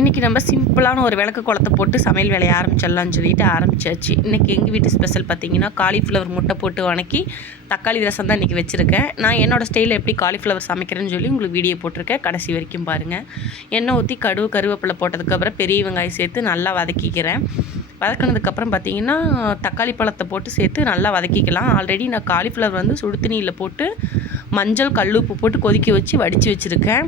இன்றைக்கி நம்ம சிம்பிளான ஒரு விளக்கு குளத்தை போட்டு சமையல் வேலையை ஆரம்பிச்சிடலான்னு சொல்லிட்டு ஆரம்பிச்சாச்சு. இன்றைக்கி எங்கள் வீட்டு ஸ்பெஷல் பார்த்திங்கன்னா காலிஃப்ளவர் முட்டை போட்டு வணக்கி தக்காளி ரசம் தான் இன்றைக்கி வச்சுருக்கேன். நான் என்னோடய ஸ்டைலில் எப்படி காலிஃப்ளவர் சமைக்கிறேன்னு சொல்லி உங்களுக்கு வீடியோ போட்டிருக்கேன். கடைசி வரைக்கும் பாருங்கள். எண்ணெய் ஊற்றி கருவேப்பிலை போட்டதுக்கப்புறம் பெரிய வெங்காயம் சேர்த்து நல்லா வதக்கிக்கிறேன். வதக்கினதுக்கப்புறம் பார்த்திங்கன்னா தக்காளி பழத்தை போட்டு சேர்த்து நல்லா வதக்கிக்கலாம். ஆல்ரெடி நான் காலிஃப்ளவர் வந்து சுடு தண்ணியில் போட்டு மஞ்சள் கல்லுப்பு போட்டு கொதிக்க வச்சு வடித்து வச்சுருக்கேன்.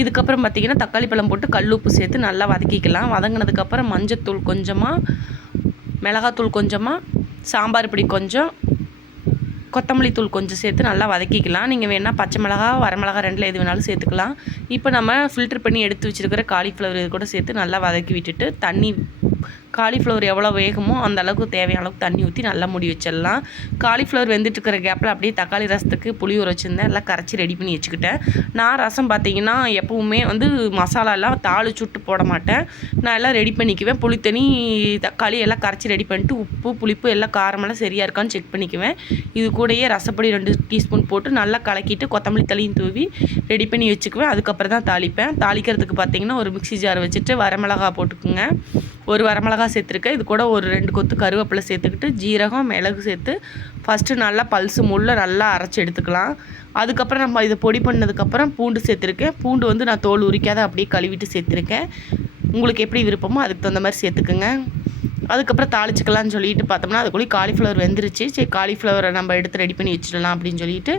இதுக்கப்புறம் பார்த்திங்கன்னா தக்காளி பழம் போட்டு கல்லுப்பு சேர்த்து நல்லா வதக்கிக்கலாம். வதங்கினதுக்கப்புறம் மஞ்சத்தூள் கொஞ்சமாக, மிளகாத்தூள் கொஞ்சமாக, சாம்பார் பொடி கொஞ்சம், கொத்தமல்லி தூள் கொஞ்சம் சேர்த்து நல்லா வதக்கிக்கலாம். நீங்கள் வேணால் பச்சை மிளகா வரமிளகா ரெண்டில் எது வேணாலும் சேர்த்துக்கலாம். இப்போ நம்ம ஃபில்டர் பண்ணி எடுத்து வச்சுருக்கிற காலிஃப்ளவர் இது கூட சேர்த்து நல்லா வதக்கி விட்டுட்டு தண்ணி காலிஃப்ளவர் எவ்வளோ வேகுமோ அந்த அளவுக்கு தேவையான அளவுக்கு தண்ணி ஊற்றி நல்லா மூடி வச்சிடலாம். காலிஃப்ளவர் வெந்துட்டு இருக்கிற கேப்பில் அப்படியே தக்காளி ரசத்துக்கு புளி ஊற வச்சுருந்தேன். எல்லாம் கரைச்சி ரெடி பண்ணி வச்சுக்கிட்டேன். நான் ரசம் பார்த்திங்கன்னா எப்போவுமே வந்து மசாலாலாம் தாளிச்சுட்டு போட மாட்டேன். நான் எல்லாம் ரெடி பண்ணிக்குவேன். புளித்தண்ணி தக்காளி எல்லாம் கரைச்சி ரெடி பண்ணிட்டு உப்பு புளிப்பு எல்லாம் காரமெல்லாம் சரியாக இருக்கான்னு செக் பண்ணிக்குவேன். இது கூடயே ரசப்பொடி 2 டீஸ்பூன் போட்டு நல்லா கலக்கிட்டு கொத்தமல்லி தழையும் தூவி ரெடி பண்ணி வச்சுக்குவேன். அதுக்கப்புறம் தான் தாளிப்பேன். தாளிக்கிறதுக்கு பார்த்திங்கன்னா ஒரு மிக்ஸி ஜார் வச்சுட்டு வரமிளகா போட்டுக்குங்க. ஒரு வரமிளகா சேர்த்துருக்கேன். இது கூட ஒரு 2 கொத்து கருவேப்பிலை சேர்த்துக்கிட்டு ஜீரகம் மிளகு சேர்த்து ஃபஸ்ட்டு நல்லா பல்ஸு முள்ள நல்லா அரைச்சி எடுத்துக்கலாம். அதுக்கப்புறம் நம்ம இதை பொடி பண்ணதுக்கப்புறம் பூண்டு சேர்த்துருக்கேன். பூண்டு வந்து நான் தோல் உரிக்காத அப்படியே கழுவிட்டு சேர்த்துருக்கேன். உங்களுக்கு எப்படி விருப்பமோ அதுக்கு தகுந்த மாதிரி சேர்த்துக்குங்க. அதுக்கப்புறம் தாளிச்சிக்கலான்னு சொல்லிட்டு பார்த்தோம்னா அதுக்குள்ளே காலிஃப்ளவர் வெந்துருச்சு. சரி காலிஃப்ளவரை நம்ம எடுத்து ரெடி பண்ணி வச்சிடலாம் அப்படின்னு சொல்லிட்டு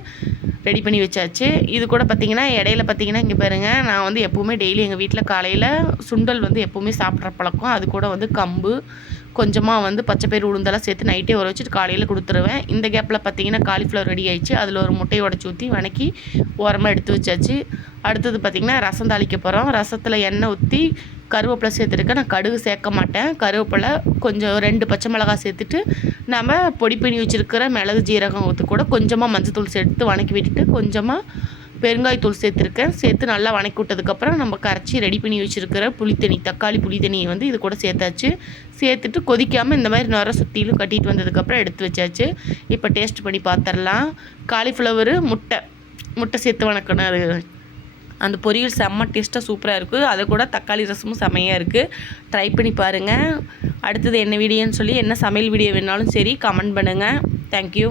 ரெடி பண்ணி வச்சாச்சு. இது கூட பார்த்திங்கன்னா இடையில பார்த்திங்கன்னா இங்கே பாருங்கள், நான் வந்து எப்போவுமே டெய்லி எங்கள் வீட்டில் காலையில் சுண்டல் வந்து எப்போவுமே சாப்பிட்ற பழக்கம். அது கூட வந்து கம்பு கொஞ்சமாக வந்து பச்சைப்பயிறு உளுந்தெல்லாம் சேர்த்து நைட்டே ஊற வச்சுட்டு காலையில் கொடுத்துருவேன். இந்த கேப்பில் பார்த்திங்கன்னா காலிஃப்ளவர் ரெடி ஆகிடுச்சு. அதில் ஒரு முட்டையை உடச்சி ஊற்றி வணக்கி ஓரமாக எடுத்து வச்சாச்சு. அடுத்தது பார்த்திங்கன்னா ரசம் தாளிக்க போகிறோம். ரசத்தில் எண்ணெய் ஊற்றி கருவேப்பிலை சேர்த்துருக்கேன். நான் கடுகு சேர்க்க மாட்டேன். கருவேப்பிலை கொஞ்சம் 2 பச்சை மிளகாய் சேர்த்துட்டு நம்ம பொடி பண்ணி வச்சுருக்கிற மிளகு ஜீரகம் ஊற்றி கூட கொஞ்சமாக மஞ்சத்தூள் சேர்த்து வணக்கி விட்டுட்டு கொஞ்சமாக பெருங்காயத்தூள் சேர்த்துருக்கேன். சேர்த்து நல்லா வணக்கி விட்டதுக்கப்புறம் நம்ம கரைச்சி ரெடி பண்ணி வச்சுருக்கிற புளித்தண்ணி தக்காளி புளித்தண்ணியை வந்து இது கூட சேர்த்தாச்சு. சேர்த்துட்டு கொதிக்காமல் இந்த மாதிரி நுர சுற்றிலும் கட்டிட்டு வந்ததுக்கப்புறம் எடுத்து வச்சாச்சு. இப்போ டேஸ்ட் பண்ணி பார்த்துடலாம். காலிஃப்ளவரு முட்டை சேர்த்து வணக்கணும். அது அந்த பொரியல் செம்ம டேஸ்ட்டாக சூப்பராக இருக்குது. அது கூட தக்காளி ரசமும் செம்மையாக இருக்குது. ட்ரை பண்ணி பாருங்கள். அடுத்தது என்ன வீடியோன்னு சொல்லி என்ன சமையல் வீடியோ வேணாலும் சரி கமெண்ட் பண்ணுங்கள். தேங்க்யூ.